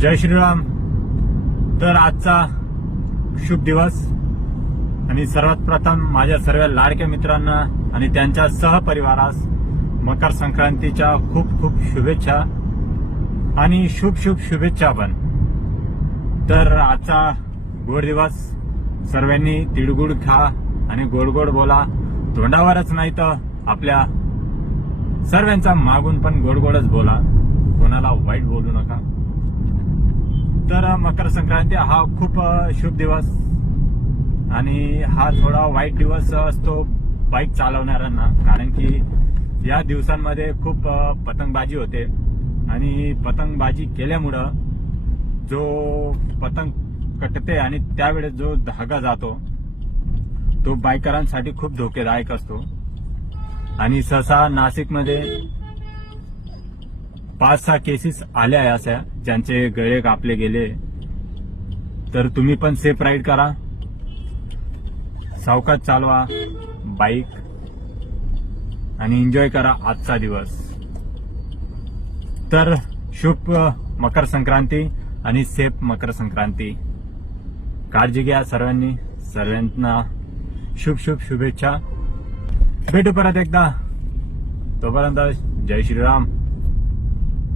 जय श्रीराम। तर आजचा शुभ दिवस आणि सर्वात प्रथम माझ्या सर्व लाडक्या मित्रांना आणि त्यांच्या सहपरिवारास मकर संक्रांतीच्या खूप खूप शुभेच्छा आणि शुभ शुभ शुभेच्छा पण। तर आजचा गोड दिवस, सर्वांनी तिळगुळ खा आणि गोड गोड बोला, तोंडावरच नाही तर आपल्या सर्वांचा मागून पण गोड गोडच बोला, कोणाला वाईट बोलू नका। तर मकर संक्रांती हा खूप शुभ दिवस आणि हा थोडा वाईट दिवस असतो बाईक चालवणाऱ्यांना, कारण की या दिवसांमध्ये खूप पतंगबाजी होते आणि पतंगबाजी केल्यामुळं जो पतंग कटते आणि त्यावेळेस जो धागा जातो तो बायकरांसाठी खूप धोकेदायक असतो। आणि सहसा नाशिकमध्ये 5-6 केसेस आल्या आहे अशा, ज्यांचे गळे कापले गेले। तर तुम्ही पण सेफ राईड करा, सावकाश चालवा बाईक आणि एन्जॉय करा आजचा दिवस। तर शुभ मकर संक्रांती आणि सेफ मकर संक्रांती। काळजी घ्या सर्वांनी, सर्वांना शुभ शुभ शुभेच्छा। भेटू परत एकदा, तोपर्यंत जय श्रीराम।